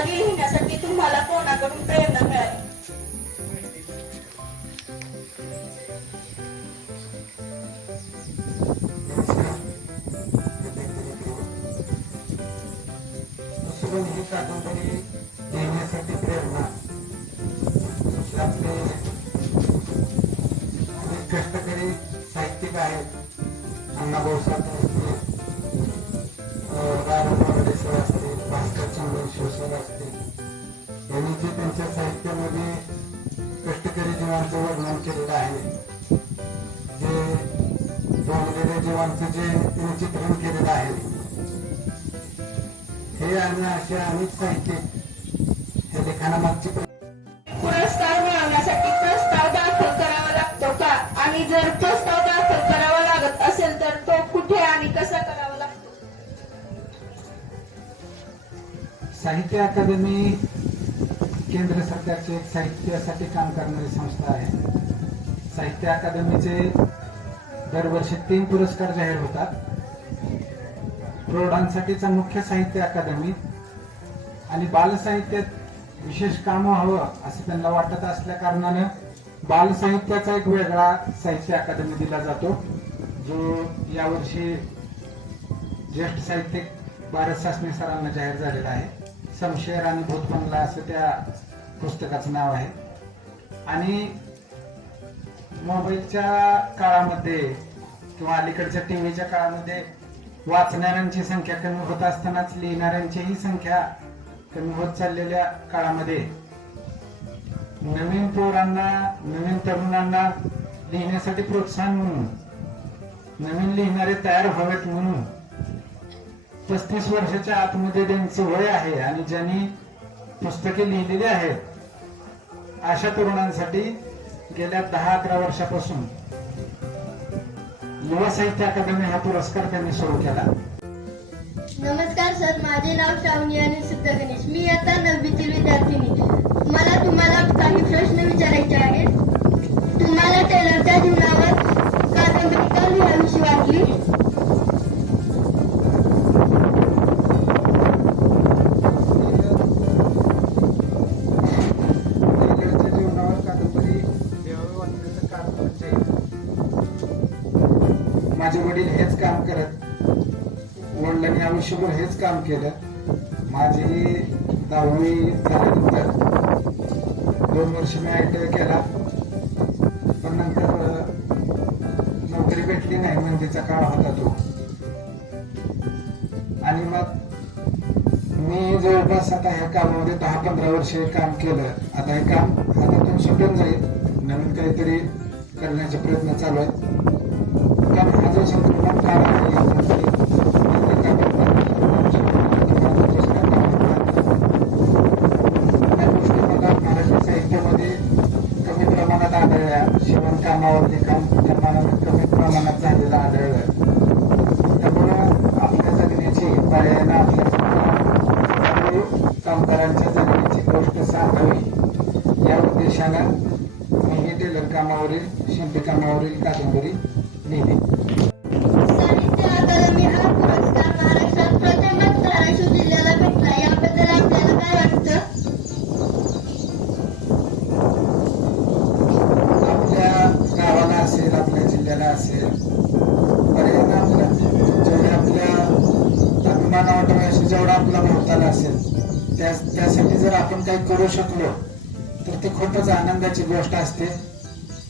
कादंबरी लिहिण्यासाठी तुम्हाला कोणाकडून प्रेरणा मिळाली? म्हणजे कादंबरी लिहिण्यासाठी प्रेरणा. आपले जीवांचं वर्णन केलेलं आहे जे डोंगलेल्या जीवांचं जे चित्रण केलेलं आहे हे आणि असे अनेक साहित्य हे लेखनामागची पुरस्कार मिळवण्यासाठी प्रस्ताव दाखल करावा लागतो का? आणि जर प्रस्ताव दाखल करावा लागत असेल तर तो कुठे आणि कसा करावा लागतो? साहित्य अकादमी केंद्र सरकारचे एक साहित्यासाठी काम करणारी संस्था आहे. साहित्य अकादमीचे दरवर्षी तीन पुरस्कार जाहीर होतात. प्रौढांसाठीचा मुख्य साहित्य अकादमी आणि बालसाहित्यात विशेष काम व्हावं असं त्यांना वाटत असल्या कारणानं बालसाहित्याचा एक वेगळा साहित्य अकादमी दिला जातो जो यावर्षी ज्येष्ठ साहित्यिक भारत शासने सरांना जाहीर झालेला आहे. समशेर आणि भूतबंगला असं त्या पुस्तकाचं नाव आहे. आणि मोबाईलच्या काळामध्ये किंवा अलीकडच्या टीव्हीच्या काळामध्ये वाचणाऱ्यांची संख्या कमी होत असतानाच लिहिणाऱ्यांचीही संख्या कमी होत चाललेल्या काळामध्ये नवीन पोरांना नवीन तरुणांना लिहिण्यासाठी प्रोत्साहन म्हणून नवीन लिहिणारे तयार व्हावेत म्हणून पस्तीस वर्षाच्या आतमध्ये त्यांचे वय आहे आणि ज्यांनी पुस्तके लिहिलेली आहेत अशा तरुणांसाठी गेल्या दहा अकरा वर्षापासून युवा साहित्य अकादमी हा पुरस्कार त्यांनी सुरू केला. नमस्कार सर माझे नाव श्रावणी आणि सिद्ध गणेश. मी आता नववीतील विद्यार्थिनी. मला तुम्हाला काही प्रश्न विचारायचे आहेत. तुम्हाला टेलरच्या जीवनावर काम केलं. माझी दहावी झाल्यानंतर दोन वर्ष मी आय टी आय केला. पण नंतर नोकरी भेटली नाही मंदीचा काळ होता तो. आणि मग मी जवळपास आता ह्या कामामध्ये दहा पंधरा वर्ष हे काम केलं. आता हे काम हातातून सुटून जाईल. नवीन काहीतरी करण्याचे प्रयत्न चालू आहेत. कारण हा जो संपूर्ण काळ आहे यामध्ये त्या गोष्टी मला मराठी साहित्यामध्ये कमी प्रमाणात आढळल्या शिवणकामावर काम प्रमाणात कमी प्रमाणात झालेलं आढळलं त्यामुळं आपल्या जगण्याची पर्यायानं आपल्या कामगारांच्या जमिनीची गोष्ट सांगावी. या उद्देशानं मी टेलर कामावरील शिंपी कामावरील कादंबरी लिहिली साहित्य अकादमी हा पुरस्कार महाराष्ट्रात प्रथमच धाराशिव जिल्ह्याला भेटला याबद्दल आपल्याला काय वाटतं आपल्या गावाला असेल आपल्या जिल्ह्याला असेल पर्यायानं आपल्या जेवढे आपल्या अभिमान वाटाव्याशी जेवढा आपला भोवताला असेल त्या त्यासाठी जर आपण काही करू शकलो तर ती खूपच आनंदाची गोष्ट असते.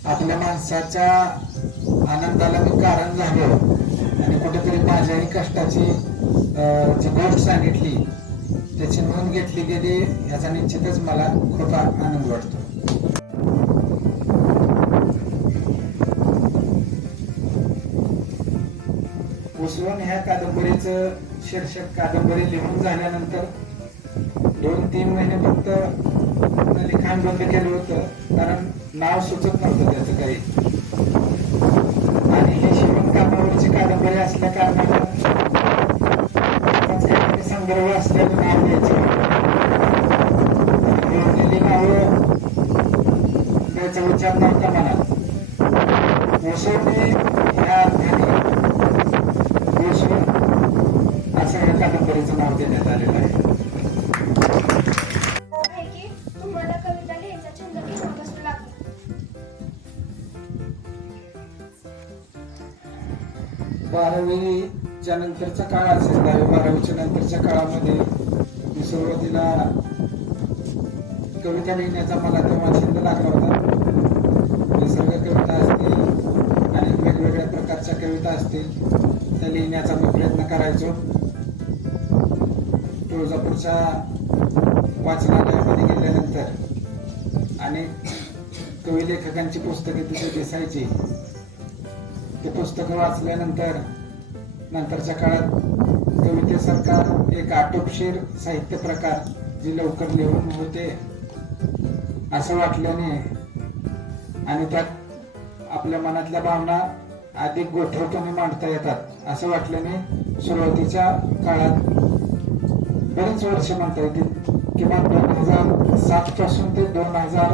आपल्या माणसाच्या आनंदाला मी कारण झालो. आणि कुठेतरी माझ्याही कष्टाची जी गोष्ट सांगितली त्याची नोंद घेतली गेली याचा निश्चितच मला खूप आनंद वाटतो. उसवण ह्या कादंबरीचं शीर्षक कादंबरी लिहून झाल्यानंतर दोन तीन महिने फक्त लिखाण बंद केलं होतं कारण नाव सुचत नव्हतं त्याचं काही. आणि हे शिवण कामावरची कादंबरी असल्या कारणानं संदर्भ असलेलं नाव द्यायचं लिहिलेली नावं द्यायचा विचार नव्हता मला. उसवणी ह्या शाळेचं नाव देण्यात आलेलं आहे. बारावीच्या नंतरचा काळ असेल दहावी बारावीच्या नंतरच्या काळामध्ये मी सुरुवातीला कविता लिहिण्याचा मला तेव्हा छंद लागला होता. निसर्ग कविता असतील आणि वेगवेगळ्या प्रकारच्या कविता असतील त्या लिहिण्याचा मी प्रयत्न करायचो. तुळजापूरच्या वाचनालयामध्ये गेल्यानंतर आणि कवी लेखकांची पुस्तके तिथे दिसायची. ते पुस्तकं वाचल्यानंतर नंतरच्या काळात कवितेसारखा एक आटोपशीर साहित्य प्रकार जे लवकर लिहून होते असं वाटल्याने आणि त्यात आपल्या मनातल्या भावना अधिक गोठवपणे मांडता येतात असं वाटल्याने सुरुवातीच्या काळात बरेच वर्ष म्हणता येतील किमान दोन हजार सात पासून ते दोन हजार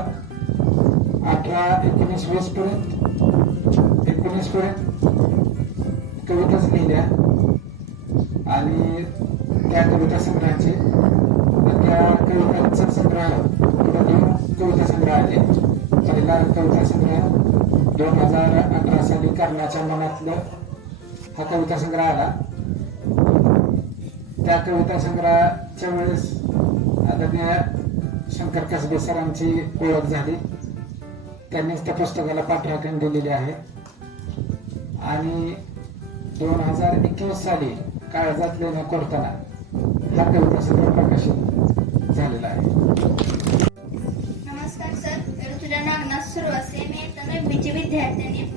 अठरा एकोणीस वीस पर्यंत एकोणीस पर्यंत कविताच लिहिल्या. आणि त्या कविता संग्रहाचे त्या कवितांचा संग्रह दोन कविता संग्रह आले. पहिला कविता संग्रह दोन हजार अठरा साली कर्णाच्या मनातलं हा कविता संग्रह आला. त्या कविता संग्रहाच्या वेळेस आदरणीय शंकर कसबे सरांची ओळख झाली. त्यांनीच त्या पुस्तकाला पाठराखण दिलेली आहे. आणि दोन हजार एकवीस साली काळजात लेणं करताना हा कविता संग्रह प्रकाशित झालेला आहे. नमस्कार सर. तुझ्या नागनाथ सुरवसे मी इयत्ता नववीची विद्यार्थिनी.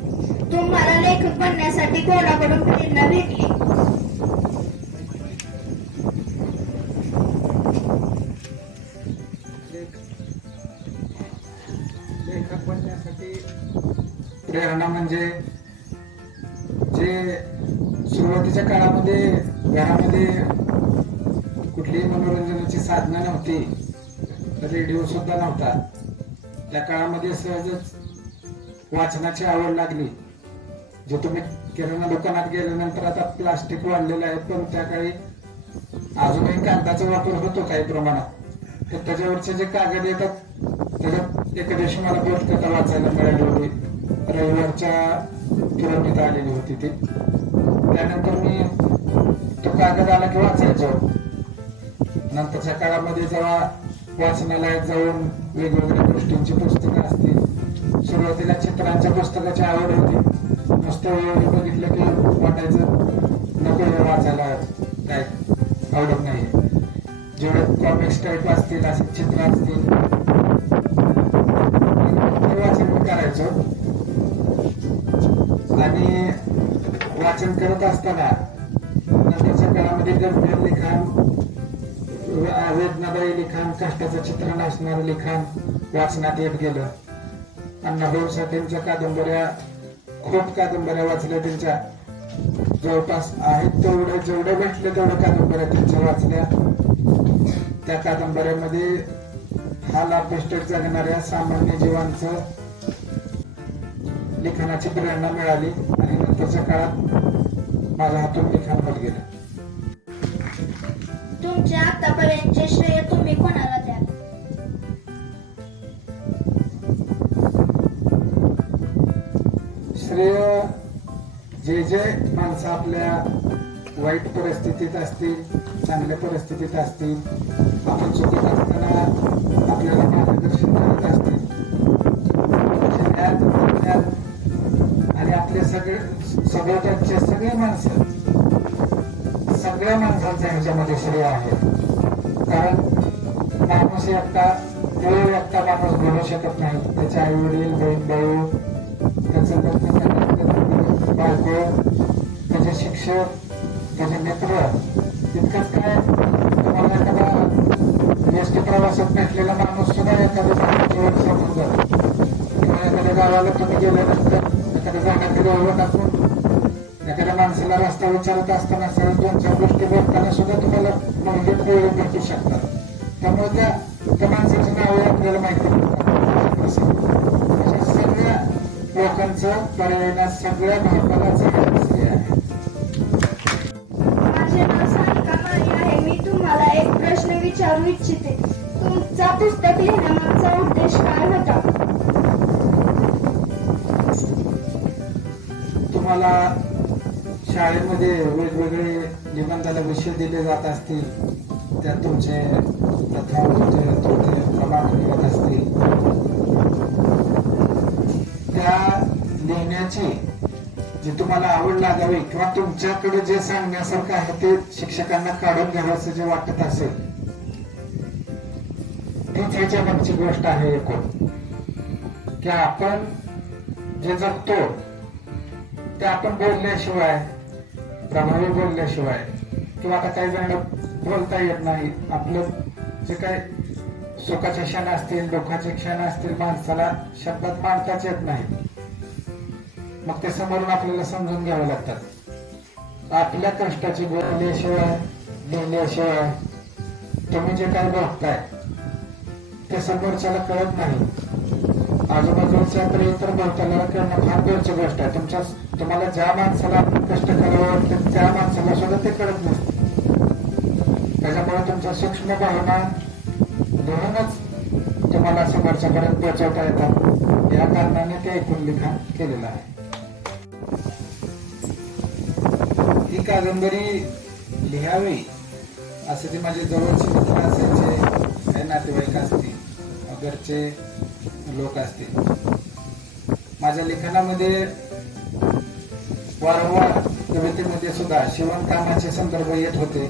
तुम्हाला लेखक बनण्यासाठी कोणाकडून प्रेरणा भेटली? प्रेरणा म्हणजे जे सुरुवातीच्या काळामध्ये घरामध्ये कुठलीही मनोरंजनाची साधनं नव्हती रेडिओ सुद्धा नव्हता. त्या काळामध्ये सहजच वाचनाची आवड लागली. जे तुम्ही किराणा दुकानात गेल्यानंतर आता प्लास्टिक वाढलेलं आहे पण त्या काळी अजूनही कागदाचा वापर होतो काही प्रमाणात. तर त्याच्यावरचे जे कागद येतात त्याच्यात एका दिवशी मला कथा वाचायला मिळाली. होती रविवारच्या पुरवणीत आलेली होती ती. त्यानंतर मी तो कागद आला की वाचायचो. नंतरच्या काळामध्ये जेव्हा वाचनालयात जाऊन वेगवेगळ्या गोष्टींची पुस्तकं असतील सुरुवातीला चित्रांच्या पुस्तकाची आवड होती. नुसतं वेळ बघितलं की वाटायचं नको वाचायला काय आवडत नाही जेवढे कॉमिक्स टाईप असतील असे चित्र असतील वाचन करायचो. आणि वाचन करत असताना नंतरच्या काळामध्ये गंभीर लिखाण वेदनादायी लिखाण कष्टाचं चित्रण असणारं लिखाण वाचनात येत गेलं. अण्णाभाऊ साठेंच्या कादंबऱ्या खूप कादंबऱ्या वाचल्या त्यांच्या. जवळपास आहेत तेवढं जेवढं भेटलं तेवढं कादंबऱ्या त्यांच्या वाचल्या. त्या कादंबऱ्यामध्ये हाल अपेष्टेत जगणाऱ्या सामान्य जीवांचं लिखाणाची प्रेरणा मिळाली आणि नंतरच्या काळात माझ्या हातून लिखाण होत गेलं. तुमच्या आतापर्यंतचे श्रेय तुम्ही कोणाला द्याल? श्रेय जे जे माणसं आपल्या वाईट परिस्थितीत असतील चांगल्या परिस्थितीत असतील आपण चुकीत सभोवतालचे सगळे माणसं. सगळ्या माणसांचा ह्याच्यामध्ये श्रेय आहे. कारण माणूस एकटा वेळ एकटा माणूस बोलू शकत नाही. त्याचे आई वडील बहीण भाऊ त्याचं बायको त्याचे शिक्षक त्याचे मित्र तितकंच काय तुम्हाला एखादा एस टी प्रवासात भेटलेला माणूस सुद्धा एखाद्या जीवन किंवा एखाद्या गावाला तुम्ही गेल्यानंतर एखाद्या जाण्याकडे ओळख माणसाला रस्ता विचारत असताना सहज दोन चार गोष्टी बोलताना सुद्धा तुम्हाला म्हणजे ओळख भेटू शकतात. त्यामुळे त्या त्या माणसाची नावे आपल्याला माहिती अशा सगळ्या लोकांचं पर्यायना सगळ्या भारतालाच आहे. माझे नाव सानिका माळी आहे. मी तुम्हाला एक प्रश्न विचारू इच्छिते. तुमचा पुस्तक लिहिण्यामागचा उद्देश काय होता? तुम्हाला शाळेमध्ये वेगवेगळे निबंधाला विषय दिले जात असतील त्यात तुमचे प्रथम तृतीय क्रमांक मिळत असतील. त्या लिहिण्याची जी तुम्हाला आवड लागावी किंवा तुमच्याकडे जे सांगण्यासारखं आहे ते शिक्षकांना काढून घ्यावं जे वाटत असेल तीच ह्याच्या मागची गोष्ट आहे एकूण. की आपण जे जगतो ते आपण बोलल्याशिवाय प्रभावी बोलल्याशिवाय किंवा आता काही जण बोलता येत नाही. आपलं जे काय सुखाचे क्षण असतील दुःखाचे क्षण असतील माणसाला शब्दात मांडताच येत नाही. मग ते समोरून आपल्याला समजून घ्यावे लागतात आपल्या कष्टाची बोलल्याशिवाय लिहिल्याशिवाय तुम्ही जे काय बघताय ते समोरच्याला कळत नाही. आजूबाजूच्या तर बोलताना करणं फार दूरची गोष्ट आहे. तुमच्या तुम्हाला ज्या माणसाला कष्ट करावं त्या माणसाला सुद्धा ते कळत नसते त्याच्यामुळे तुमच्या सूक्ष्म भावना धरूनच तुम्हाला समोरच्यापर्यंत पोहोचवता येतात. या कारणाने ते एकूण लिखाण केलेलं आहे. ही कादंबरी लिहावी असे जे माझे जवळचे मित्र असायचे काही नातेवाईक असतील घरचे लोक असतील. माझ्या लिखाणामध्ये वारंवार कवितेमध्ये सुद्धा शिवणकामाचे संदर्भ येत होते.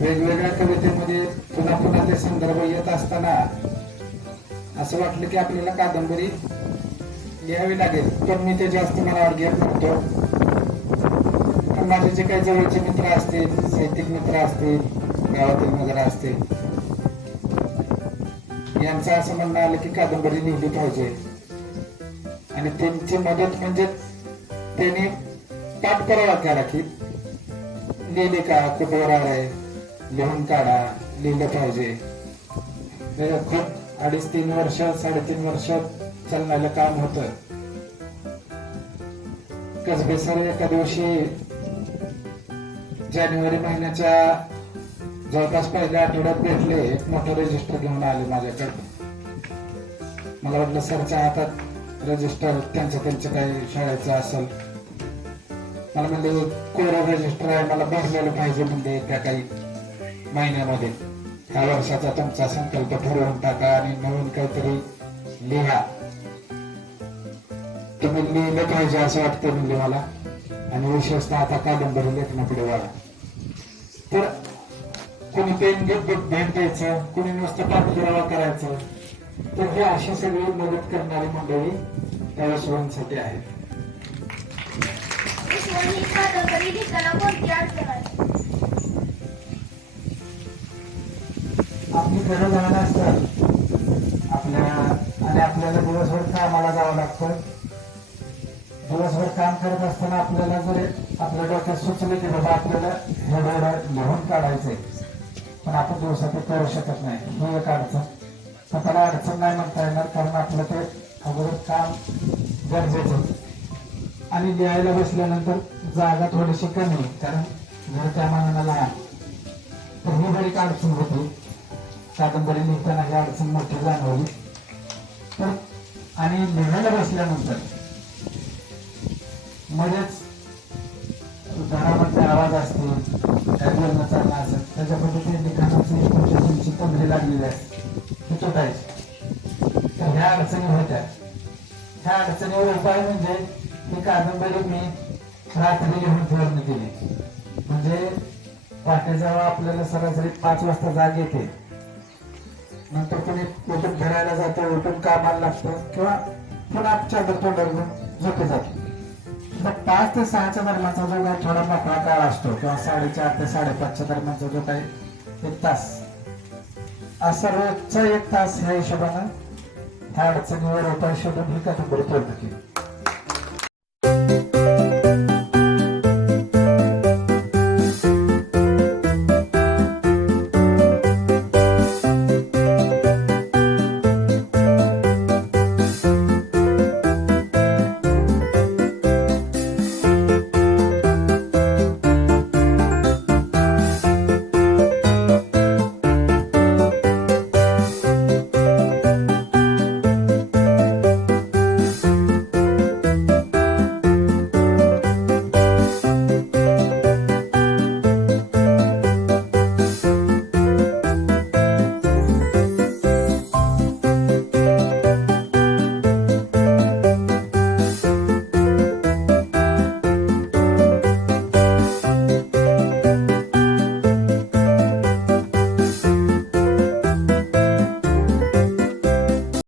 वेगवेगळ्या कवितेमध्ये पुन्हा पुन्हा ते संदर्भ येत असताना असं वाटलं की आपल्याला कादंबरी लिहावी लागेल पण मी ते जास्त मनावर घेत नव्हतो. पण माझे जे काही जवळचे मित्र असतील साहित्यिक मित्र असतील गावातील वगैरे असतील यांचं असं म्हणणं आलं की कादंबरी लिहिली पाहिजे. आणि त्यांची मदत म्हणजे त्यांनी पाठपुरावा केला की लिहिले का कुठवर आहे लिहून काढा लिहिलं पाहिजे. खूप अडीच तीन वर्ष साडेतीन वर्ष चालणारं काम होत. कसबे सर एका दिवशी जानेवारी महिन्याच्या जवळपास पहिल्या आठवड्यात भेटले एक मोठं रजिस्टर घेऊन आले माझ्याकडे मला वाटलं सरच्या हातात रजिस्टर त्यांचं त्यांचं काही शाळेचं असेल. मला म्हणले कोरं रजिस्टर आहे मला भरलेलं पाहिजे म्हणजे त्या काही महिन्यामध्ये. ह्या वर्षाचा तुमचा संकल्प ठरवून टाका आणि नवीन काहीतरी लिहा. तुम्ही लिहिलं पाहिजे असं वाटतं म्हणजे मला. आणि विशेषतः आता कादंबरी लेखनाकडे वाढा. तर कोणी पेन घेत भेट द्यायचं कोणी नुसतं पाठपुरावा करायचं. तर हे अशी सगळी मदत करणारी मंडळी त्या वसवांसाठी आहेत. आपली घरं लहान असतात. आपल्या आणि आपल्याला दिवसभर कामाला जावं लागतं. दिवसभर काम करत असताना आपल्याला जर आपल्या डोक्यात सुचलं की बाबा आपल्याला हे डोळं लिहून काढायचंय. पण आपण दिवसात करू शकत नाही. हे एक अडचण पण त्याला अडचण नाही म्हणता येणार कारण आपलं ते अगोदर काम गरजेचं आणि लिहायला बसल्यानंतर जागा थोडीशी कमी कारण घर त्या मानाला लहान तर ही बरी एक अडचण होती कादंबरी लिहिताना ही अडचण मोठी जाणवली. तर आणि लिहायला बसल्यानंतर मध्येच घरामध्ये आवाज असतील काय बोलणं असेल त्याच्या पद्धतीने लिखाणाची तुमची म्हणजे तबली लागलेली असते ती तर ह्या अडचणी होत्या. ह्या अडचणीवर उपाय म्हणजे ही कादंबरी मी रात्री लिहून ठेवून केली म्हणजे पहाटे जेव्हा आपल्याला सरासरी पाच वाजता जाग येते. नंतर कोणी उठून फिरायला जातं उठून कामाला लागतं किंवा पुन्हा चादर तोंडावर घेऊन झोपे जातो तर पाच ते सहाच्या दरम्यानचा जो काही थोडा मोकळा काळ असतो किंवा साडेचार ते साडेपाचच्या दरम्यानचा जो काही एक तास. असा रोजचा एक तास ह्या हिशोबानं ह्या अडचणीवर उपाय शोधून ही कादंबरी पूर्ण केली.